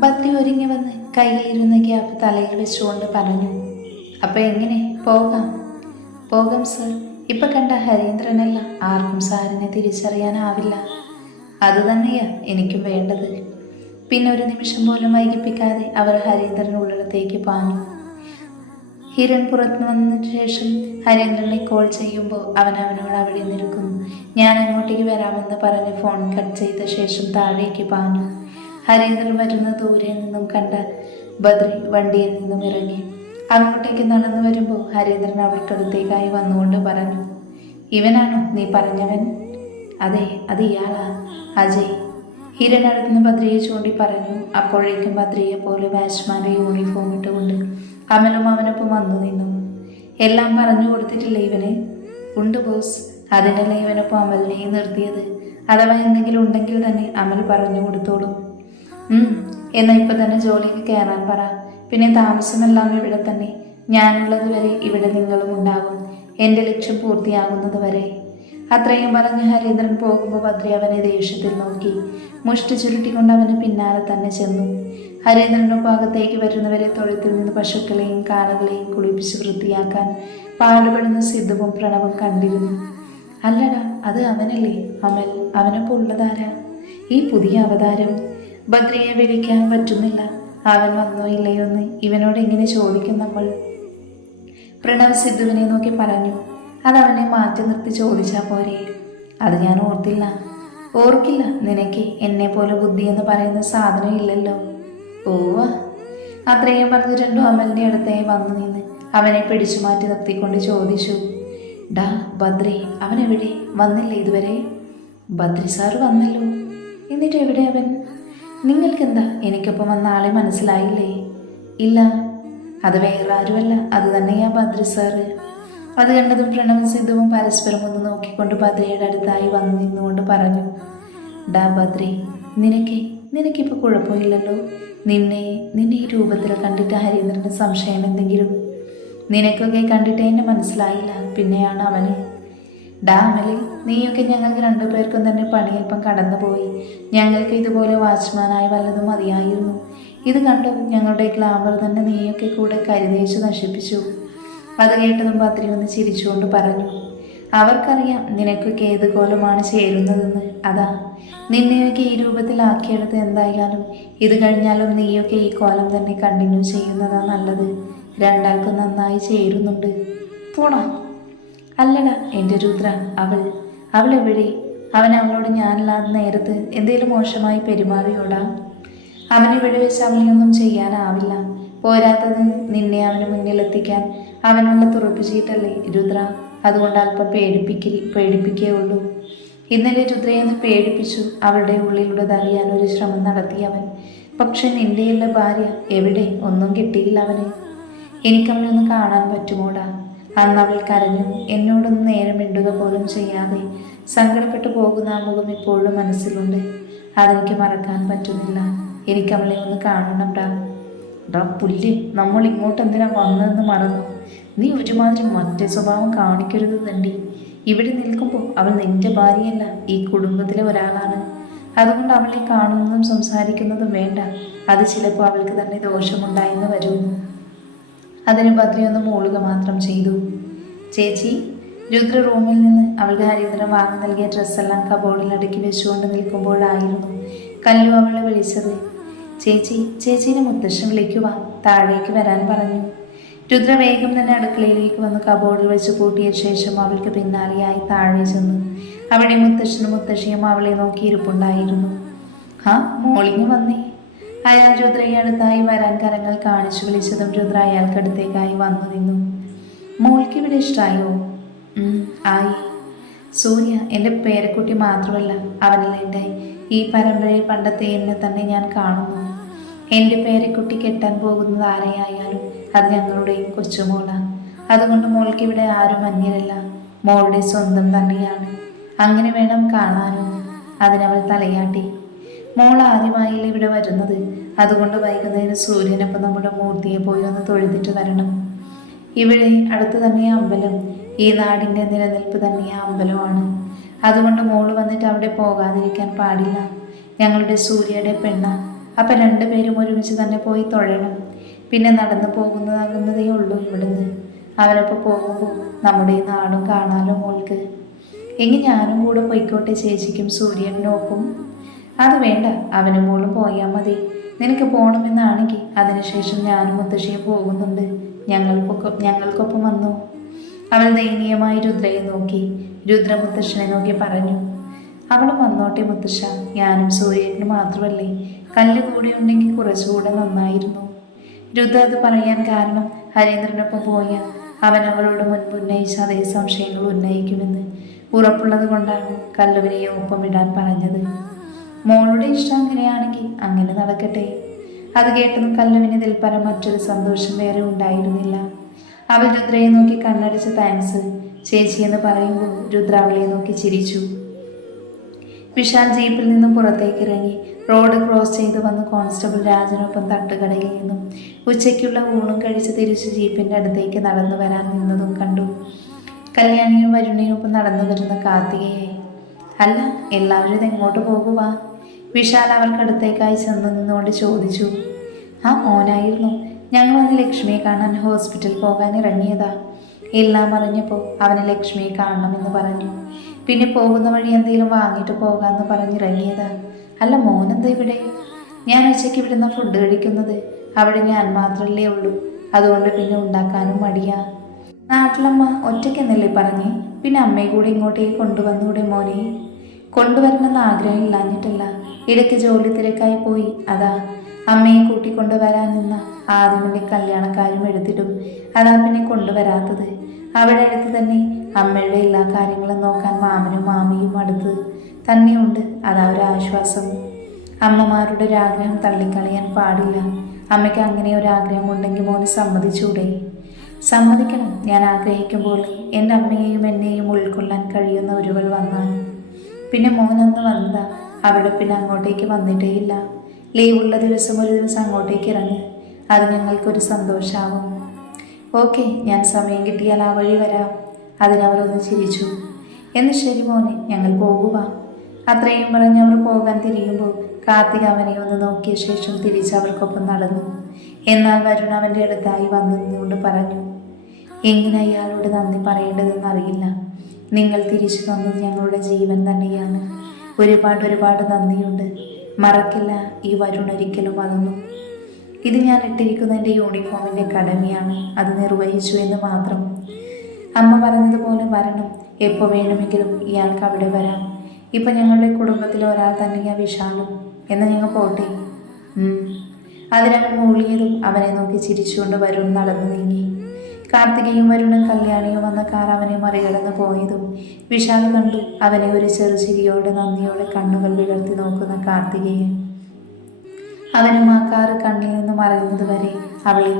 ബദ്രി ഒരുങ്ങി വന്ന് കയ്യിലിരുന്ന ഗ്യാപ്പ് തലയിൽ വെച്ചുകൊണ്ട് പറഞ്ഞു അപ്പൊ എങ്ങനെ? പോകാം. പോകാം സർ ഇപ്പൊ കണ്ട ഹരീന്ദ്രനല്ല ആർക്കും സാറിനെ തിരിച്ചറിയാനാവില്ല. അതുതന്നെയാ എനിക്കും വേണ്ടത്. പിന്നെ ഒരു നിമിഷം പോലും വൈകിപ്പിക്കാതെ അവർ ഹരീന്ദ്രൻ ഉള്ളിടത്തേക്ക് പാഞ്ഞു. ഹിരൺ പുറത്തു വന്നതിന് ശേഷം ഹരീന്ദ്രനെ കോൾ ചെയ്യുമ്പോൾ അവൻ അവനോട് അവിടെ നിൽക്കുന്നു. ഞാൻ അങ്ങോട്ടേക്ക് വരാമെന്ന് പറഞ്ഞ് ഫോൺ കട്ട് ചെയ്ത ശേഷം താഴേക്ക് പാഞ്ഞു. ഹരീന്ദ്രൻ വരുന്ന ദൂരെ നിന്നും കണ്ട ബദ്രി വണ്ടിയിൽ നിന്നും ഇറങ്ങി. അങ്ങോട്ടേക്ക് നടന്നു വരുമ്പോൾ ഹരീന്ദ്രൻ അവൾക്കടുത്തേക്കായി വന്നുകൊണ്ട് പറഞ്ഞു ഇവനാണോ നീ പറഞ്ഞവൻ? അതെ അത് ഇയാളാ അജയ്. അടുത്തുനിന്ന് ബദ്രിയെ ചൂണ്ടി പറഞ്ഞു. അപ്പോഴേക്കും ബദ്രിയെ പോലെ ബാറ്റ്സ്മാന്റെ യൂണിഫോം ഇട്ടുകൊണ്ട് അമലും അവനൊപ്പം വന്നു നിന്നു. എല്ലാം പറഞ്ഞു കൊടുത്തിട്ടില്ലേ ഇവന്? ഉണ്ട് ബോസ് അതിനല്ലേ ഇവനൊപ്പം അമലിനെയും നിർത്തിയത്? അഥവാ എന്തെങ്കിലും ഉണ്ടെങ്കിൽ തന്നെ അമൽ പറഞ്ഞു കൊടുത്തോളും. ഉം. എന്നാ ഇപ്പൊ തന്നെ ജോലിക്ക് കയറാൻ പറ. പിന്നെ താമസമെല്ലാം ഇവിടെ തന്നെ. ഞാനുള്ളത് വരെ ഇവിടെ നിങ്ങളും ഉണ്ടാകും. എന്റെ ലക്ഷ്യം പൂർത്തിയാകുന്നത് വരെ. അത്രയും പറഞ്ഞ് ഹരീന്ദ്രൻ പോകുമ്പോൾ ഭദ്രി അവനെ ദേഷ്യത്തിൽ നോക്കി. മുഷ്ടി ചുരുട്ടിക്കൊണ്ട് അവന് പിന്നാലെ തന്നെ ചെന്നു. ഹരീന്ദ്രന്റെ ഭാഗത്തേക്ക് വരുന്നവരെ തൊഴുത്തിൽ നിന്ന് പശുക്കളെയും കാളകളെയും കുളിപ്പിച്ച് വൃത്തിയാക്കാൻ പാടുപെടുന്ന സിദ്ധവും പ്രണവും കണ്ടിരുന്നു. അല്ലടാ അത് അവനല്ലേ? അമൽ അവനൊപ്പം ഉള്ളതാരാ? ഈ പുതിയ അവതാരം ഭദ്രയെ വിളിക്കാൻ പറ്റുന്നില്ല. അവൻ വന്നോ ഇല്ലയോന്ന് ഇവനോട് എങ്ങനെ ചോദിക്കും നമ്മൾ പ്രണവ് സിദ്ധുവിനെ നോക്കി പറഞ്ഞു അതവനെ മാറ്റി നിർത്തി ചോദിച്ചാൽ പോരെ. അത് ഞാൻ ഓർത്തില്ല. ഓർക്കില്ല നിനക്ക് എന്നെ പോലെ ബുദ്ധി എന്ന് പറയുന്ന സാധനം ഇല്ലല്ലോ. ഓവ അത്രയും പറഞ്ഞ് രണ്ടു അമലിന്റെ അടുത്തായി വന്നു നിന്ന് അവനെ പിടിച്ചു മാറ്റി നിർത്തിക്കൊണ്ട് ചോദിച്ചു ഡാ ബദ്രി അവൻ എവിടെ വന്നില്ല ഇതുവരെ? ബദ്രി സാറ് വന്നല്ലോ. എന്നിട്ട് എവിടെ അവൻ? നിങ്ങൾക്കെന്താ? എനിക്കൊപ്പം വന്ന ആളെ മനസ്സിലായില്ലേ? ഇല്ല അത് വേറെ ആരുമല്ല അത് തന്നെയാ ബദ്രി സാറ്. അത് കണ്ടതും പ്രണവും സിദ്ധവും പരസ്പരം ഒന്ന് നോക്കിക്കൊണ്ട് ബദ്രിയുടെ അടുത്തായി വന്നു നിന്നുകൊണ്ട് പറഞ്ഞു ഡാ ബദ്രി നിനക്ക് നിനക്കിപ്പോൾ കുഴപ്പമില്ലല്ലോ? നിന്നെ നിന്നെ ഈ രൂപത്തിൽ കണ്ടിട്ട് ഹരീന്ദ്രന്റെ സംശയം എന്തെങ്കിലും? നിനക്കൊക്കെ കണ്ടിട്ട് എന്നെ മനസ്സിലായില്ല. പിന്നെയാണ് അവന്. ഡാമലി നീയൊക്കെ ഞങ്ങൾക്ക് രണ്ടുപേർക്കും തന്നെ പണിയൽപ്പം കടന്നുപോയി. ഞങ്ങൾക്ക് ഇതുപോലെ വാച്ച്മാനായി വല്ലതും മതിയായിരുന്നു. ഇത് കണ്ടു ഞങ്ങളുടെ ഗ്ലാമർ തന്നെ നീയൊക്കെ കൂടെ കരുതേച്ച് നശിപ്പിച്ചു. അത് കേട്ടതും പത്രി ഒന്ന് ചിരിച്ചുകൊണ്ട് പറഞ്ഞു അവർക്കറിയാം നിനക്കൊക്കെ ഏത് കോലമാണ് ചേരുന്നതെന്ന്. അതാ നിന്നെയൊക്കെ ഈ രൂപത്തിലാക്കിയെടുത്ത് എന്തായാലും ഇത് കഴിഞ്ഞാലും നീയൊക്കെ ഈ കോലം തന്നെ കണ്ടിന്യൂ ചെയ്യുന്നതാ നല്ലത്. രണ്ടാൾക്കും നന്നായി ചേരുന്നുണ്ട്. പോണോ? അല്ലടാ എന്റെ രുദ്ര അവൾ അവൾ എവിടെ അവൻ അവളോട് ഞാനല്ലാതെ നേരത്ത് എന്തേലും മോശമായി പെരുമാറിയോടാ? അവനിവിടെ വെച്ച് അവനെയൊന്നും ചെയ്യാനാവില്ല. പോരാത്തത് നിന്നെ അവന് മുന്നിലെത്തിക്കാൻ അവനുള്ള തുറപ്പിച്ചിട്ടല്ലേ രുദ്ര? അതുകൊണ്ട് അല്പം പേടിപ്പിക്കി പേടിപ്പിക്കേ ഉള്ളൂ. ഇന്നലെ രുദ്രയെ ഒന്ന് പേടിപ്പിച്ചു. അവളുടെ ഉള്ളിലുള്ളത് അറിയാൻ ഒരു ശ്രമം നടത്തി അവൻ. പക്ഷെ നിന്റെയുള്ള ഭാര്യ എവിടെ? ഒന്നും കിട്ടിയില്ല അവന്. എനിക്കവനൊന്ന് കാണാൻ പറ്റുമോടാ? അന്ന് അവൾ കരഞ്ഞു. എന്നോടൊന്ന് നേരം മിണ്ടുക പോലും ചെയ്യാതെ സങ്കടപ്പെട്ടു പോകുന്ന ആ മുഖം ഇപ്പോഴും മനസ്സിലുണ്ട്. അതെനിക്ക് മറക്കാൻ പറ്റുന്നില്ല. എനിക്ക് അവളെ ഒന്ന് കാണണം ഡാ. ഡാ പുല്ല് നമ്മൾ ഇങ്ങോട്ട് എന്തിനാ വന്നതെന്ന് മറന്നു. നീ ഒരുമാതിരി മറ്റേ സ്വഭാവം കാണിക്കരുത് തണ്ടി ഇവിടെ നിൽക്കുമ്പോൾ അവൾ നിന്റെ ഭാര്യയല്ല ഈ കുടുംബത്തിലെ ഒരാളാണ്. അതുകൊണ്ട് അവളെ കാണുന്നതും സംസാരിക്കുന്നതും വേണ്ട. അത് ചിലപ്പോൾ അവൾക്ക് തന്നെ ദോഷമുണ്ടായെന്ന് വരുന്നു അതിന് ബദ്രി മൂളുക മാത്രം ചെയ്തു. ചേച്ചി രുദ്ര റൂമിൽ നിന്ന് അവളുടെ ഹരിദ്രം വാങ്ങി നൽകിയ ഡ്രസ്സെല്ലാം കബോർഡിൽ അടുക്കി വെച്ചുകൊണ്ട് നിൽക്കുമ്പോഴായിരുന്നു കല്ലു അവളെ വിളിച്ചത്. ചേച്ചി ചേച്ചീനെ മുത്തശ്ശൻ വിളിക്കുക താഴേക്ക് വരാൻ പറഞ്ഞു. രുദ്ര വേഗം തന്നെ അടുക്കളയിലേക്ക് വന്ന് കബോർഡിൽ വെച്ച് പൂട്ടിയ ശേഷം അവൾക്ക് പിന്നാലെയായി താഴെ ചെന്നു. അവിടെ മുത്തശ്ശനും മുത്തശ്ശിയും അവളെ നോക്കി ഇരിപ്പുണ്ടായിരുന്നു. ആ മോളിങ് വന്നേ. അയാൾ രുദ്രയെ അടുത്തായി വരാൻ കരങ്ങൾ കാണിച്ചു വിളിച്ചതും രുദ്ര അയാൾക്കടുത്തേക്കായി വന്നു നിന്നു. മോൾക്ക് ഇവിടെ ഇഷ്ടമായോ ഉം, ആയി. സൂര്യ എന്റെ പേരക്കുട്ടി മാത്രമല്ല അവനിൽ എന്റെ ഈ പരമ്പരയിൽ പണ്ടത്തെ എന്നെ തന്നെ ഞാൻ കാണുന്നു. എന്റെ പേരക്കുട്ടി കെട്ടാൻ പോകുന്നത് ആരെയായാലും അത് ഞങ്ങളുടെയും കൊച്ചുമോളാണ് അതുകൊണ്ട് മോൾക്ക് ഇവിടെ ആരും അന്യരല്ല മോളുടെ സ്വന്തം തന്നെയാണ്. അങ്ങനെ വേണം കാണാനോ. അതിനവൾ തലയാട്ടി. മോൾ ആദ്യമായില്ല ഇവിടെ വരുന്നത്? അതുകൊണ്ട് വൈകുന്നേരം സൂര്യനൊപ്പം നമ്മുടെ മൂർത്തിയെ പോയി ഒന്ന് തൊഴുതിട്ട് വരണം. ഇവിടെ അടുത്ത് തന്നെ അമ്പലം. ഈ നാടിന്റെ നിലനിൽപ്പ് തന്നെ ആ അമ്പലമാണ്. അതുകൊണ്ട് മോൾ വന്നിട്ട് അവിടെ പോകാതിരിക്കാൻ പാടില്ല. ഞങ്ങളുടെ സൂര്യയുടെ പെണ്ണ. അപ്പം രണ്ടുപേരും ഒരുമിച്ച് തന്നെ പോയി തൊഴണം. പിന്നെ നടന്നു പോകുന്നതാകുന്നതേ ഉള്ളൂ ഇവിടുന്ന്. അവരപ്പോൾ പോകുമ്പോൾ നമ്മുടെ ഈ നാടും കാണാലോ മോൾക്ക്? എങ്കിൽ ഞാനും കൂടെ പോയിക്കോട്ടെ ചേച്ചിക്കും സൂര്യനൊപ്പം അത് വേണ്ട അവനും മോളും പോയാൽ മതി. നിനക്ക് പോകണമെന്നാണെങ്കിൽ അതിനുശേഷം ഞാനും മുത്തശ്ശിയെ പോകുന്നുണ്ട്. ഞങ്ങൾക്കൊപ്പം ഞങ്ങൾക്കൊപ്പം വന്നു. അവൾ ദയനീയമായി രുദ്രയെ നോക്കി. രുദ്ര മുത്തശ്ശനെ നോക്കി പറഞ്ഞു അവൾ വന്നോട്ടെ മുത്തശ്ശ. ഞാനും സൂര്യന് മാത്രമല്ലേ. കല്ല് കൂടി ഉണ്ടെങ്കിൽ കുറച്ചുകൂടെ നന്നായിരുന്നു. രുദ്ര അത് പറയാൻ കാരണം ഹരീന്ദ്രനൊപ്പം പോയ അവൻ അവളോട് മുൻപ് ഉന്നയിച്ച അതേ സംശയങ്ങൾ ഉന്നയിക്കുമെന്ന് ഉറപ്പുള്ളത് കൊണ്ടാണ് കല്ലുവിനെയും ഒപ്പം ഇടാൻ പറഞ്ഞത്. മോളുടെ ഇഷ്ടം അങ്ങനെയാണെങ്കിൽ അങ്ങനെ നടക്കട്ടെ. അത് കേട്ടതും കല്ലുവിന് ഇതിൽ പരം മറ്റൊരു സന്തോഷം വേറെ ഉണ്ടായിരുന്നില്ല. അവൾ രുദ്രയെ നോക്കി കണ്ണടിച്ച് താങ്ക്സ്. ചേച്ചി എന്ന് പറയുമ്പോൾ രുദ്ര അവളെ നോക്കി ചിരിച്ചു. വിശാൽ ജീപ്പിൽ നിന്നും പുറത്തേക്ക് ഇറങ്ങി റോഡ് ക്രോസ് ചെയ്ത് വന്ന് കോൺസ്റ്റബിൾ രാജനൊപ്പം തട്ടുകടയിൽ നിന്നും ഉച്ചയ്ക്കുള്ള ഊണും കഴിച്ച് തിരിച്ച് ജീപ്പിന്റെ അടുത്തേക്ക് നടന്നു വരാൻ നിന്നതും കണ്ടു. കല്യാണിയും വരുണിനൊപ്പം നടന്നു വരുന്ന കാർത്തികയെ. അല്ല എല്ലാവരും ഇത് എങ്ങോട്ട് പോകുക വിശാൽ അവർക്കടുത്തേക്കായി ചെന്ന് നിന്നുകൊണ്ട് ചോദിച്ചു ആ മോനായിരുന്നു. ഞങ്ങൾ ഒന്ന് ലക്ഷ്മിയെ കാണാൻ ഹോസ്പിറ്റൽ പോകാൻ ഇറങ്ങിയതാ. എല്ലാം അറിഞ്ഞപ്പോൾ അവന് ലക്ഷ്മിയെ കാണണമെന്ന് പറഞ്ഞു. പിന്നെ പോകുന്ന വഴി എന്തെങ്കിലും വാങ്ങിയിട്ട് പോകാമെന്ന് പറഞ്ഞിറങ്ങിയതാ അല്ല മോനെന്താ ഇവിടെ? ഞാൻ ഉച്ചയ്ക്ക് ഇവിടുന്ന് ഫുഡ് കഴിക്കുന്നത്. അവിടെ ഞാൻ മാത്രമല്ലേ ഉള്ളൂ. അതുകൊണ്ട് പിന്നെ ഉണ്ടാക്കാനും മടിയാ. നാട്ടിലമ്മ ഒറ്റയ്ക്കെന്നല്ലേ പറഞ്ഞ്? പിന്നെ അമ്മയെ കൂടെ ഇങ്ങോട്ടേക്ക് കൊണ്ടുവന്നൂടെ മോനെ? കൊണ്ടുവരണമെന്ന് ആഗ്രഹം ഇല്ലാഞ്ഞിട്ടല്ല. ഇടയ്ക്ക് ജോലി തിരക്കായി പോയി. അതാ അമ്മയെ കൂട്ടിക്കൊണ്ടുവരാൻ നിന്ന ആദ്യമിന്റെ കല്യാണക്കാരും എടുത്തിട്ടും അതാ പിന്നെ കൊണ്ടുവരാത്തത്. അവിടെ അടുത്ത് തന്നെ അമ്മയുടെ എല്ലാ കാര്യങ്ങളും നോക്കാൻ മാമനും മാമിയും അടുത്ത് തന്നെയുണ്ട്. അതാ ഒരു ആശ്വാസം. അമ്മമാരുടെ ഒരു ആഗ്രഹം തള്ളിക്കളയാൻ പാടില്ല. അമ്മയ്ക്ക് അങ്ങനെ ഒരു ആഗ്രഹം ഉണ്ടെങ്കിൽ മോന് സമ്മതിച്ചൂടെ? സമ്മതിക്കണം. ഞാൻ ആഗ്രഹിക്കുമ്പോൾ എന്റെ അമ്മയെയും എന്നെയും ഉൾക്കൊള്ളാൻ കഴിയുന്ന ഒരുവൾ വന്നാൽ പിന്നെ മോനന്ന് വന്നതാ അവിടെ പിന്നെ അങ്ങോട്ടേക്ക് വന്നിട്ടേയില്ല. ലീവുള്ള ദിവസം ഒരു ദിവസം അങ്ങോട്ടേക്ക് ഇറങ്ങി. അത് ഞങ്ങൾക്കൊരു സന്തോഷമാവും ഓക്കെ ഞാൻ സമയം കിട്ടിയാൽ ആ വഴി വരാം. അതിനവരൊന്ന് ചിരിച്ചു. എന്ന് ശരി മോനെ ഞങ്ങൾ പോകുക അത്രയും പറഞ്ഞ് അവർ പോകാൻ തിരിയുമ്പോൾ കാർത്തിക് അവനെ ഒന്ന് നോക്കിയ ശേഷം തിരിച്ച് അവർക്കൊപ്പം നടന്നു. എന്നാൽ വരുൺ അവന്റെ അടുത്തായി വന്നു നിന്നുകൊണ്ട് പറഞ്ഞു എങ്ങനെ അയാളോട് നന്ദി പറയേണ്ടതെന്ന് അറിയില്ല. നിങ്ങൾ തിരിച്ചു തന്നത് ഞങ്ങളുടെ ജീവൻ തന്നെയാണ്. ഒരുപാട് ഒരുപാട് നന്ദിയുണ്ട്. മറക്കില്ല ഈ വരുൺ ഒരിക്കലും അതൊന്നും ഇത് ഞാൻ ഇട്ടിരിക്കുന്ന എന്റെ യൂണിഫോമിന്റെ കടമയാണ്. അത് നിർവഹിച്ചു എന്ന് മാത്രം. അമ്മ പറഞ്ഞതുപോലെ വരണം. എപ്പോൾ വേണമെങ്കിലും ഇയാൾക്ക് അവിടെ വരാം. ഇപ്പം ഞങ്ങളുടെ കുടുംബത്തിലെ ഒരാൾ തന്നെയാ വിശാലും. എന്ന് ഞങ്ങൾ പോട്ടെ? അതിനാൽ മൂളിയതും അവനെ നോക്കി ചിരിച്ചുകൊണ്ട് വരും നടന്നു നീങ്ങി. കാർത്തികയും വരുണും കല്യാണിയും വന്ന കാർ അവനെ മറികടന്ന് പോയതും വിശാൽ കണ്ടു അവനെ ഒരു ചെറുചിരിയോടെ നന്ദിയോടെ കണ്ണുകൾ വിടർത്തി നോക്കുന്ന കാർത്തികയെ. അവനും ആ കാറ് കണ്ണിൽ നിന്ന് മറയുന്നത് വരെ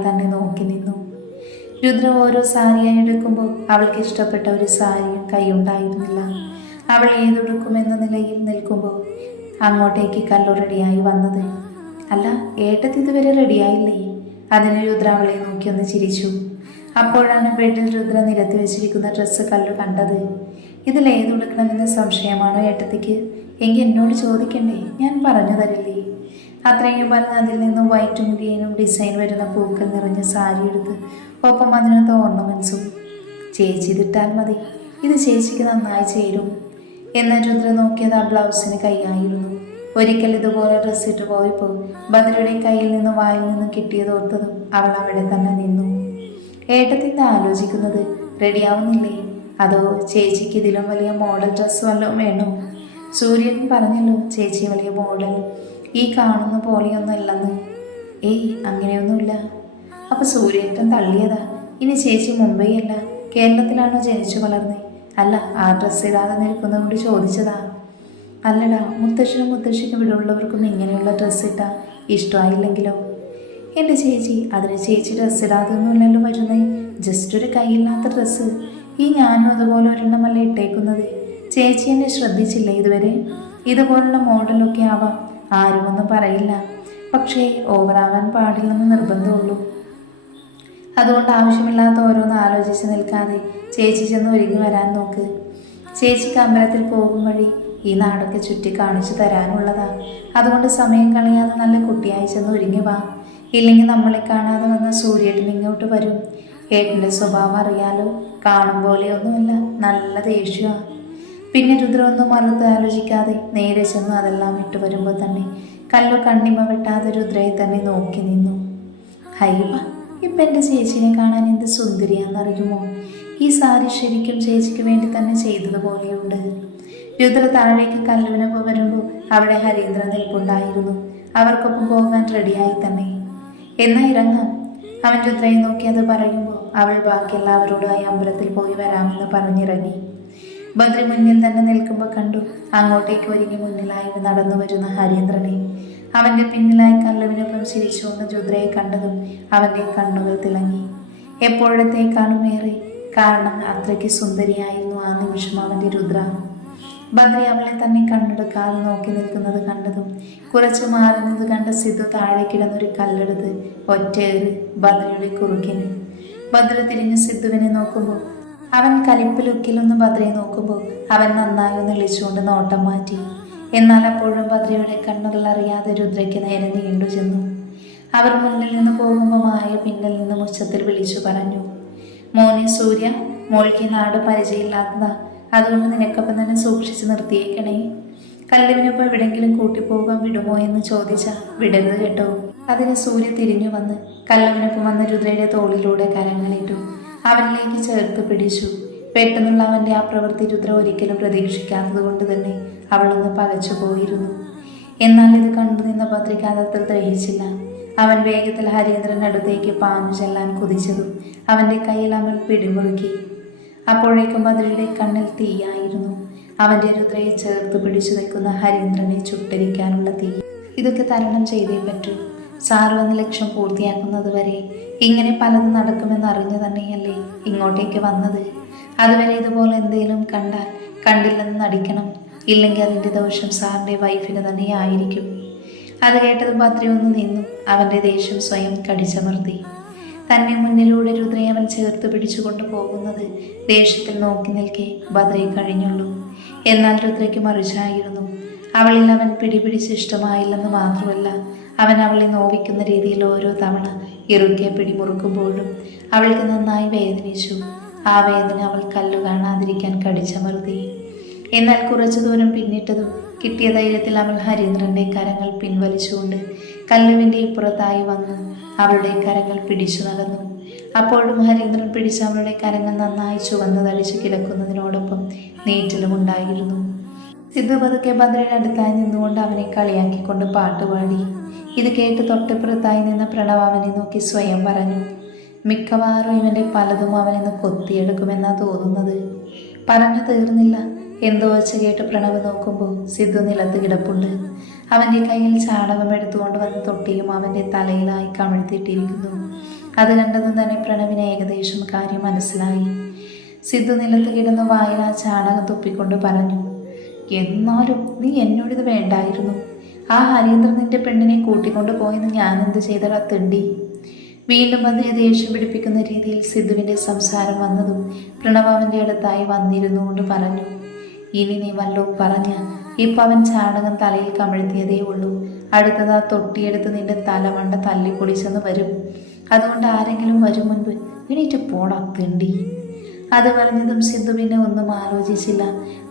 തന്നെ നോക്കി നിന്നു. രുദ്ര ഓരോ സാരിയായി എടുക്കുമ്പോൾ അവൾക്ക് ഇഷ്ടപ്പെട്ട ഒരു സാരിയും കൈയുണ്ടായിരുന്നില്ല. അവൾ ഏതൊടുക്കുമെന്ന നിലയിൽ നിൽക്കുമ്പോൾ അങ്ങോട്ടേക്ക് കല്ലു റെഡിയായി വന്നത്. അല്ല ഏട്ടത്തി ഇതുവരെ റെഡിയായില്ലേ? അതിന് രുദ്ര അവളെ നോക്കി ഒന്ന് ചിരിച്ചു. അപ്പോഴാണ് ബെഡിൽ രുദ്ര നിരത്തി വെച്ചിരിക്കുന്ന ഡ്രസ്സ് കല്ലു കണ്ടത്. ഇതിൽ ഏതുടുക്കണമെന്ന് സംശയമാണോ ഏട്ടത്തിക്ക്. എങ്കിൽ എന്നോട് ചോദിക്കണ്ടേ? ഞാൻ പറഞ്ഞു തരില്ലേ? അത്രയും പറഞ്ഞ് അതിൽ നിന്നും വൈറ്റും ഗ്രീനും ഡിസൈൻ വരുന്ന പൂക്കൾ നിറഞ്ഞ സാരി എടുത്ത് ഒപ്പം അതിനകത്ത് ഓർണമെൻസും ചേച്ചി ഇതിട്ടാൽ മതി. ഇത് ചേച്ചിക്ക് നന്നായി ചേരും. എന്ന് രുദ്ര നോക്കിയത് ആ ബ്ലൗസിന് കൈയായിരുന്നു. ഒരിക്കൽ ഇതുപോലെ ഡ്രസ്സ് ഇട്ട് പോയപ്പോൾ ബദ്രയുടെ കയ്യിൽ നിന്നും വായിൽ നിന്നും കിട്ടിയതോർത്തതും അവൾ അവിടെ തന്നെ നിന്നു. ഏട്ടത്തിന്റെ ആലോചിക്കുന്നത് റെഡിയാവുന്നില്ലേ? അതോ ചേച്ചിക്ക് ഇതിലും വലിയ മോഡൽ ഡ്രസ്സ് വല്ലതും വേണോ? സൂര്യൻ പറഞ്ഞല്ലോ ചേച്ചി വലിയ മോഡൽ. ഈ കാണുന്ന പോലെയൊന്നല്ലെന്ന്. ഏയ് അങ്ങനെയൊന്നുമില്ല. അപ്പൊ സൂര്യേട്ടൻ തള്ളിയതാ. ഇനി ചേച്ചി മുംബൈ അല്ല കേരളത്തിലാണോ ജനിച്ചു വളർന്നത് അല്ല ആ ഡ്രസ്സ് ഇടാതെ നിൽക്കുന്നതുകൊണ്ട് ചോദിച്ചതാ. അല്ലടാ മുത്തശ്ശനും മുത്തശ്ശിക്കും ഇവിടെ ഉള്ളവർക്കൊന്നും ഇങ്ങനെയുള്ള ഡ്രസ്സ് ഇട്ടാ ഇഷ്ടമായില്ലെങ്കിലോ? എന്റെ ചേച്ചി അതിന് ചേച്ചി ഡ്രസ്സ് ഇടാതൊന്നുമല്ലല്ലോ വരുന്നേ. ജസ്റ്റ് ഒരു കൈയില്ലാത്ത ഡ്രസ്സ് ഈ ഞാനും അതുപോലെ ഒരെണ്ണമല്ല ഇട്ടേക്കുന്നത്. ചേച്ചി എന്നെ ശ്രദ്ധിച്ചില്ല ഇതുവരെ? ഇതുപോലുള്ള മോഡലൊക്കെ ആവാം. ആരുമൊന്നും പറയില്ല. പക്ഷേ ഓവറാവാൻ പാടില്ലെന്ന് നിർബന്ധമുള്ളൂ. അതുകൊണ്ട് ആവശ്യമില്ലാത്ത ഓരോന്ന് ആലോചിച്ച് നിൽക്കാതെ ചേച്ചി ചെന്ന് ഒരുങ്ങി വരാൻ നോക്ക്. ചേച്ചിക്ക് അമ്പലത്തിൽ പോകും വഴി ഈ നാടൊക്കെ ചുറ്റി കാണിച്ചു തരാനുള്ളതാ. അതുകൊണ്ട് സമയം കളയാതെ നല്ല കുട്ടിയായി ചെന്ന് ഒരുങ്ങി വാ. ഇല്ലെങ്കിൽ നമ്മളെ കാണാതെ വന്ന സൂര്യേട്ടൻ ഇങ്ങോട്ട് വരും. ഏട്ടന്റെ സ്വഭാവം അറിയാലോ? കാണും പോലെയൊന്നുമില്ല നല്ല ദേഷ്യമാണ് പിന്നെ രുദ്ര ഒന്നും മറുത്ത് ആലോചിക്കാതെ നേരെ ചെന്ന് അതെല്ലാം ഇട്ട് വരുമ്പോൾ തന്നെ കല്ലു കണ്ണിമ വെട്ടാതെ രുദ്രയെ തന്നെ നോക്കി നിന്നു. ഹൈവ ഇപ്പം എന്റെ ചേച്ചിനെ കാണാൻ എന്ത് സുന്ദരിയാണെന്നറിയുമോ? ഈ സാരി ശരിക്കും ചേച്ചിക്ക് വേണ്ടി തന്നെ ചെയ്തതുപോലെയുണ്ട്. രുദ്ര താഴേക്ക് കല്ലുവിനൊപ്പം വരുമ്പോൾ അവിടെ ഹരീന്ദ്രൻ നിൽപ്പുണ്ടായിരുന്നു. അവർക്കൊപ്പം പോകാൻ റെഡിയായി തന്നെ. എന്നാ ഇറങ്ങാം. അവൻ രുദ്രയെ നോക്കി അത് പറയുമ്പോൾ അവൾ ബാക്കി എല്ലാവരോടുമായി അമ്പലത്തിൽ പോയി വരാമെന്ന് പറഞ്ഞിറങ്ങി. ബദ്രി മുന്നിൽ തന്നെ നിൽക്കുമ്പോൾ കണ്ടു അങ്ങോട്ടേക്ക് ഒരുങ്ങി മുന്നിലായി നടന്നു വരുന്ന ഹരീന്ദ്രനെ. അവന്റെ പിന്നിലായി കല്ലുവിനൊപ്പം ചിരിച്ചുകൊണ്ട് ജുദ്രയെ കണ്ടതും അവന്റെ കണ്ണുകൾ തിളങ്ങി. എപ്പോഴത്തേക്കാളും ഏറെ. കാരണം അത്രയ്ക്ക് സുന്ദരിയായിരുന്നു ആ നിമിഷം അവന്റെ രുദ്ര. ബദ്രി അവളെ തന്നെ കണ്ണെടുക്കാതെ നോക്കി നിൽക്കുന്നത് കണ്ടതും കുറച്ച് നിന്ന് കണ്ട സിദ്ധു താഴെ കിടന്നൊരു കല്ലെടുത്ത് ഒറ്റയേറ് ബദ്രയുടെ കുറുക്കിന് ബദ്ര തിരിഞ്ഞ് സിദ്ധുവിനെ നോക്കുമ്പോൾ അവൻ കലിപ്പിലൊക്കിലൊന്ന് ബദ്രയെ നോക്കുമ്പോൾ അവൻ നന്നായി ഒന്ന് ഇളിച്ചുകൊണ്ട് നോട്ടം മാറ്റി. എന്നാൽ അപ്പോഴും ബദ്രയുടെ കണ്ണുകൾ അറിയാതെ രുദ്രയ്ക്ക് നേരെ നീണ്ടു ചെന്നു. അവർ മുന്നിൽ നിന്ന് പോകുമ്പോൾ മായ പിന്നിൽ നിന്ന് ഉച്ചത്തിൽ വിളിച്ചു പറഞ്ഞു മോനെ സൂര്യ മോൾക്ക് നാട് പരിചയമില്ലാത്തതാ. അതുകൊണ്ട് നിനക്കപ്പം തന്നെ സൂക്ഷിച്ചു നിർത്തിയേക്കണേ. കല്ലുവിനൊപ്പം എവിടെങ്കിലും കൂട്ടിപ്പോകാൻ വിടുമോ എന്ന് ചോദിച്ച വിടരുത് കേട്ടോ. അതിന് സൂര്യ തിരിഞ്ഞു വന്ന് കല്ലുവിനൊപ്പം വന്ന രുദ്രയുടെ തോളിലൂടെ കരങ്ങളിട്ടു. അവനിലേക്ക് ചേർത്ത് പിടിച്ചു. പെട്ടെന്നുള്ള അവന്റെ ആ പ്രവൃത്തി രുദ്ര ഒരിക്കലും പ്രതീക്ഷിക്കാത്തത് കൊണ്ട് തന്നെ അവളൊന്ന് പകച്ചു പോയിരുന്നു. എന്നാൽ ഇത് കണ്ടു നിന്ന പത്രിക അതത്തിൽ ഗ്രഹിച്ചില്ല. അവൻ വേഗത്തിൽ ഹരീന്ദ്രൻ അടുത്തേക്ക് പാഞ്ഞു ചെല്ലാൻ കുതിച്ചതും അവന്റെ കയ്യിൽ അവൾ പിടിമുറുക്കി. അപ്പോഴേക്കും ബദ്രിയുടെ കണ്ണിൽ തീയായിരുന്നു. അവന്റെ രുദ്രയെ ചേർത്ത് പിടിച്ചു നിൽക്കുന്ന ഹരീന്ദ്രനെ ചുട്ടരിക്കാനുള്ള തീ ഇതൊക്കെ തരണം ചെയ്തേ പറ്റൂ. സാറ് വന്ന് ലക്ഷ്യം പൂർത്തിയാക്കുന്നത് വരെ ഇങ്ങനെ പലതും നടക്കുമെന്ന് അറിഞ്ഞു തന്നെയല്ലേ ഇങ്ങോട്ടേക്ക് വന്നത്? അതുവരെ ഇതുപോലെ എന്തെങ്കിലും കണ്ടാൽ കണ്ടില്ലെന്ന് നടിക്കണം. ഇല്ലെങ്കിൽ അതിന്റെ ദോഷം സാറിന്റെ വൈഫിന് തന്നെ ആയിരിക്കും. അത് കേട്ടത് ഭദ്ര ഒന്ന് നിന്നു. അവന്റെ ദേഷ്യം സ്വയം കടിച്ചമർത്തി. തന്നെ മുന്നിലൂടെ രുദ്രയവൻ ചേർത്ത് പിടിച്ചുകൊണ്ട് പോകുന്നത് ദേഷ്യത്തിൽ നോക്കി നിൽക്കെ ബദ്രയെ കഴിഞ്ഞുള്ളൂ. എന്നാൽ രുദ്രയ്ക്ക് മറിച്ചായിരുന്നു. അവളിൽ അവൻ പിടിപിടിച്ച് ഇഷ്ടമായില്ലെന്ന് മാത്രമല്ല അവൻ അവളെ നോവിക്കുന്ന രീതിയിൽ ഓരോ തവണ ഇറുക്കെ പിടിമുറുക്കുമ്പോഴും അവൾക്ക് നന്നായി വേദനിച്ചു. ആ വേദന അവൾ കല്ലു കാണാതിരിക്കാൻ കടിച്ചമർത്തി എന്നാൽ കുറച്ചു ദൂരം പിന്നിട്ടതും കിട്ടിയ ധൈര്യത്തിൽ അവൾ ഹരീന്ദ്രന്റെ കരങ്ങൾ പിൻവലിച്ചുകൊണ്ട് കല്ലുവിന്റെ ഇപ്പുറത്തായി വന്ന് അവളുടെ കരങ്ങൾ പിടിച്ചു നടന്നു. അപ്പോഴും ഹരീന്ദ്രൻ പിടിച്ച അവളുടെ കരങ്ങൾ നന്നായി ചുവന്ന് തളിച്ചു കിടക്കുന്നതിനോടൊപ്പം നീറ്റലും ഉണ്ടായിരുന്നു. സിദ്ധു പതുക്കെ ഭദ്രയുടെ അടുത്തായി നിന്നുകൊണ്ട് അവനെ കളിയാക്കിക്കൊണ്ട് പാട്ടുപാടി ഇത് കേട്ട് തൊട്ടപ്പുറത്തായി നിന്ന പ്രണവ് അവനെ നോക്കി സ്വയം പറഞ്ഞു മിക്കവാറും ഇവന്റെ പലതും അവനെന്ന് കൊത്തിയെടുക്കുമെന്നാ തോന്നുന്നത്. പറഞ്ഞു തീർന്നില്ല. എന്തോ വെച്ച് കേട്ട് പ്രണവ് നോക്കുമ്പോൾ സിദ്ധു നിലത്ത് കിടപ്പുണ്ട്. അവന്റെ കയ്യിൽ ചാണകം എടുത്തുകൊണ്ട് വന്ന് തൊട്ടിയും അവന്റെ തലയിലായി കമിഴ്ത്തിയിട്ടിരിക്കുന്നു. അത് കണ്ടതും തന്നെ പ്രണവിന് ഏകദേശം കാര്യം മനസ്സിലായി. സിദ്ധു നിലത്ത് കിടന്ന് വായിൽ ആ ചാണകം തുപ്പിക്കൊണ്ട് പറഞ്ഞു എന്നാലും നീ എന്നോടിത് വേണ്ടായിരുന്നു. ആ ഹരീന്ദ്രൻ നിന്റെ പെണ്ണിനെ കൂട്ടിക്കൊണ്ട് പോയെന്ന് ഞാൻ എന്ത് ചെയ്തടാ തെണ്ടി? വീണ്ടും അതിനെ ദേഷ്യം പിടിപ്പിക്കുന്ന രീതിയിൽ സിദ്ധുവിന്റെ സംസാരം വന്നതും പ്രണവ് അവന്റെ അടുത്തായി വന്നിരുന്നു കൊണ്ട് പറഞ്ഞു ഇനി നീ വല്ലോ പറഞ്ഞ ഇപ്പം അവൻ ചാണകം തലയിൽ കമിഴ്ത്തിയതേ ഉള്ളൂ. അടുത്തത് ആ തൊട്ടിയെടുത്ത് നിന്റെ തലമണ്ട തല്ലിപ്പൊളിച്ചെന്ന് വരും. അതുകൊണ്ട് ആരെങ്കിലും വരും മുൻപ് എണീറ്റ് പോടാ തിണ്ടി. അത് പറഞ്ഞതും സിന്ധു പിന്നെ ഒന്നും ആലോചിച്ചില്ല.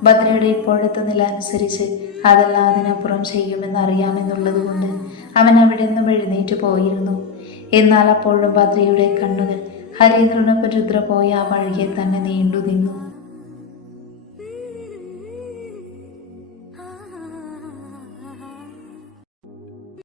ഭദ്രയുടെ ഇപ്പോഴത്തെ നില അനുസരിച്ച് അതെല്ലാം അതിനപ്പുറം ചെയ്യുമെന്ന് അറിയാമെന്നുള്ളത് കൊണ്ട് അവൻ അവിടെ നിന്നും എഴുന്നേറ്റ് പോയിരുന്നു. എന്നാൽ അപ്പോഴും ഭദ്രയുടെ കണ്ണുകൾ ഹരീന്ദ്രനൊപ്പം രുദ്ര പോയ ആ വഴിയെ തന്നെ നീണ്ടു നിന്നു.